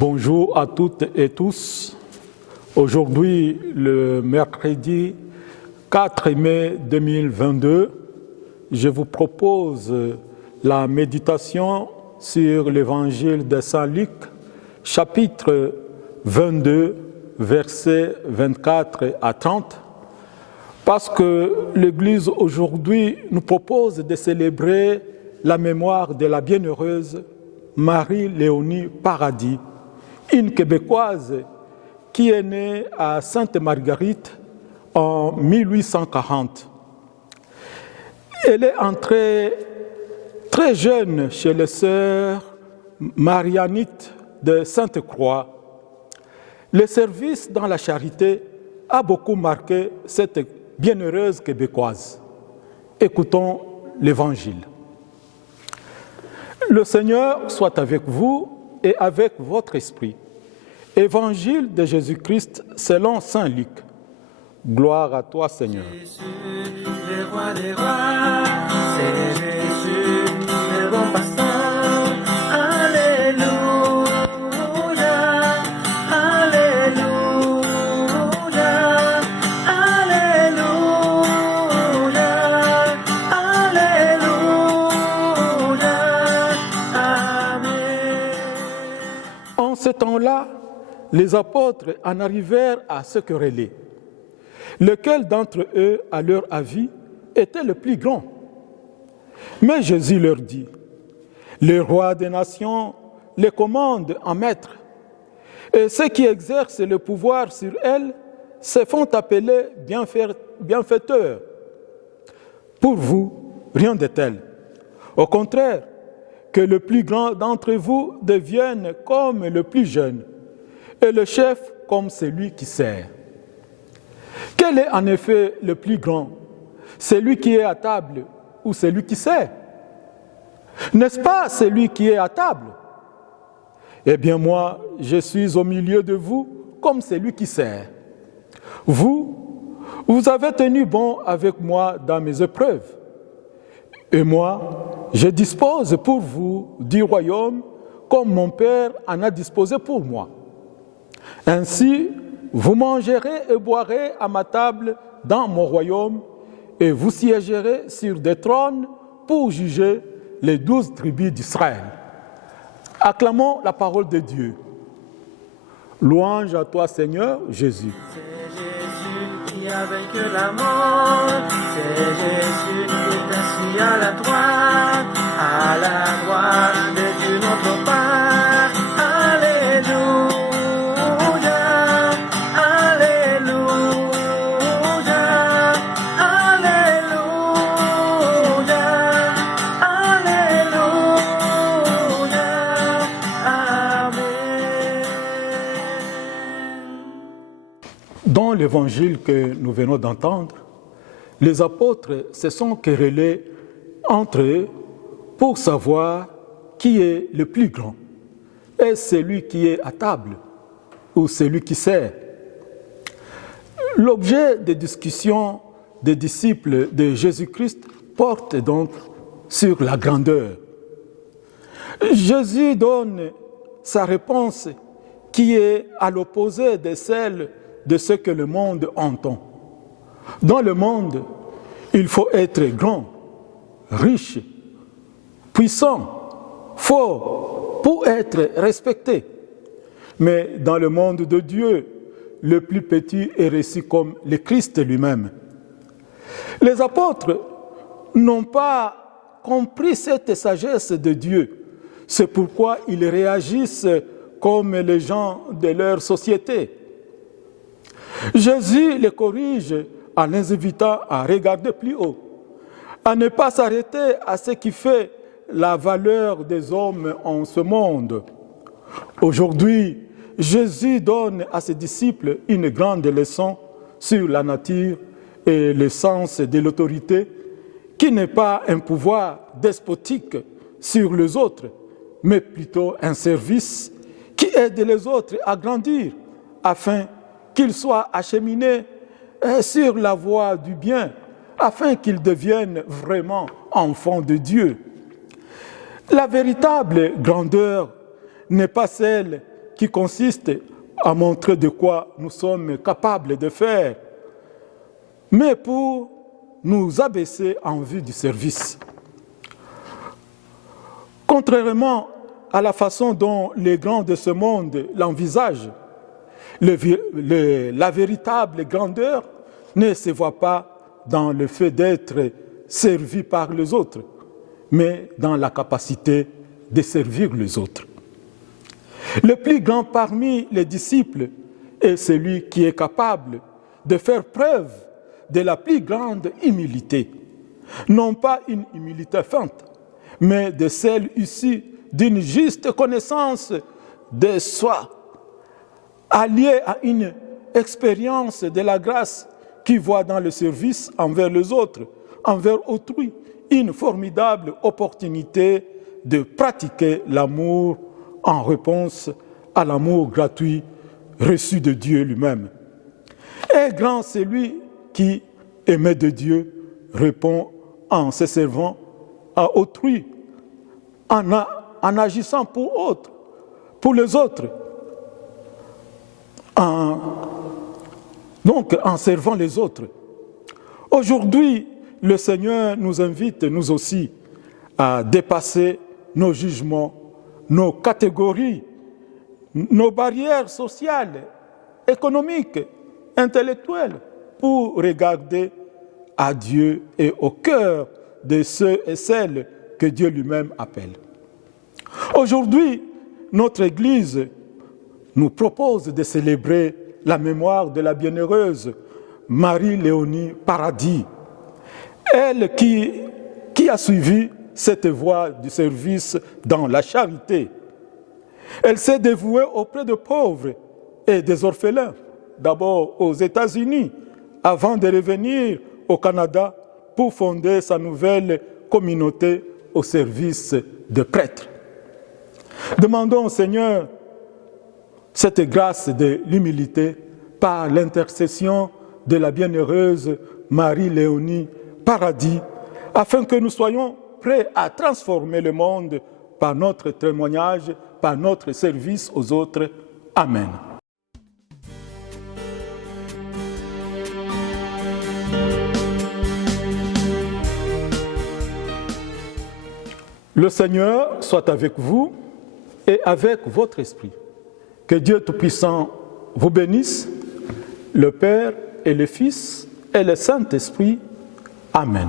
Bonjour à toutes et tous. Aujourd'hui, le mercredi 4 mai 2022, je vous propose la méditation sur l'évangile de Saint Luc, chapitre 22, versets 24 à 30, parce que l'Église aujourd'hui nous propose de célébrer la mémoire de la bienheureuse Marie-Léonie Paradis, une Québécoise qui est née à Sainte-Marguerite en 1840. Elle est entrée très jeune chez les sœurs marianites de Sainte-Croix. Le service dans la charité a beaucoup marqué cette bienheureuse Québécoise. Écoutons l'Évangile. Le Seigneur soit avec vous et avec votre esprit. Évangile de Jésus-Christ selon saint Luc. Gloire à toi, Seigneur. Jésus, le roi des rois, c'est Jésus, le bon pasteur. Alléluia, Alléluia, Alléluia, Alléluia, Amen. En ce temps-là, les apôtres en arrivèrent à se quereller. Lequel d'entre eux, à leur avis, était le plus grand? Mais Jésus leur dit, le roi des nations les commande en maître, et ceux qui exercent le pouvoir sur elles se font appeler bienfaiteurs. Pour vous, rien de tel. Au contraire, que le plus grand d'entre vous devienne comme le plus jeune, et le chef comme celui qui sert. Quel est en effet le plus grand? Celui qui est à table ou celui qui sert? N'est-ce pas celui qui est à table? Eh bien moi, je suis au milieu de vous comme celui qui sert. Vous avez tenu bon avec moi dans mes épreuves. Et moi, je dispose pour vous du royaume comme mon Père en a disposé pour moi. Ainsi, vous mangerez et boirez à ma table dans mon royaume et vous siégerez sur des trônes pour juger les 12 tribus d'Israël. Acclamons la parole de Dieu. Louange à toi, Seigneur Jésus. C'est Jésus qui a vaincu la mort. C'est Jésus qui est assis à la droite de Dieu notre Père. Alléluia, Alléluia, Alléluia, Alléluia, Amen. Dans l'évangile que nous venons d'entendre, les apôtres se sont querellés entre eux pour savoir qui est le plus grand. Est-ce celui qui est à table ou celui qui sert? L'objet des discussions des disciples de Jésus-Christ porte donc sur la grandeur. Jésus donne sa réponse qui est à l'opposé de celle de ce que le monde entend. Dans le monde, il faut être grand, riche, puissant, fort pour être respecté. Mais dans le monde de Dieu, le plus petit est reçu comme le Christ lui-même. Les apôtres n'ont pas compris cette sagesse de Dieu. C'est pourquoi ils réagissent comme les gens de leur société. Jésus les corrige en les invitant à regarder plus haut, à ne pas s'arrêter à ce qui fait la valeur des hommes en ce monde. Aujourd'hui, Jésus donne à ses disciples une grande leçon sur la nature et le sens de l'autorité, qui n'est pas un pouvoir despotique sur les autres, mais plutôt un service qui aide les autres à grandir, afin qu'ils soient acheminés sur la voie du bien, afin qu'ils deviennent vraiment enfants de Dieu. La véritable grandeur n'est pas celle qui consiste à montrer de quoi nous sommes capables de faire, mais pour nous abaisser en vue du service. Contrairement à la façon dont les grands de ce monde l'envisagent, la véritable grandeur ne se voit pas dans le fait d'être servi par les autres, mais dans la capacité de servir les autres. Le plus grand parmi les disciples est celui qui est capable de faire preuve de la plus grande humilité. Non pas une humilité feinte, mais de celle issue d'une juste connaissance de soi, alliée à une expérience de la grâce qui voit dans le service envers les autres, envers autrui, une formidable opportunité de pratiquer l'amour en réponse à l'amour gratuit reçu de Dieu lui-même. Et grand celui qui, aimé de Dieu, répond en se servant à autrui, en agissant pour les autres, donc en servant les autres. Aujourd'hui, le Seigneur nous invite, nous aussi, à dépasser nos jugements, nos catégories, nos barrières sociales, économiques, intellectuelles, pour regarder à Dieu et au cœur de ceux et celles que Dieu lui-même appelle. Aujourd'hui, notre Église nous propose de célébrer la mémoire de la bienheureuse Marie-Léonie Paradis, elle qui a suivi cette voie du service dans la charité. Elle s'est dévouée auprès des pauvres et des orphelins, d'abord aux États-Unis, avant de revenir au Canada pour fonder sa nouvelle communauté au service de prêtres. Demandons au Seigneur cette grâce de l'humilité par l'intercession de la bienheureuse Marie-Léonie Paradis, afin que nous soyons prêts à transformer le monde par notre témoignage, par notre service aux autres. Amen. Le Seigneur soit avec vous et avec votre esprit. Que Dieu Tout-Puissant vous bénisse, le Père et le Fils et le Saint-Esprit. Amen.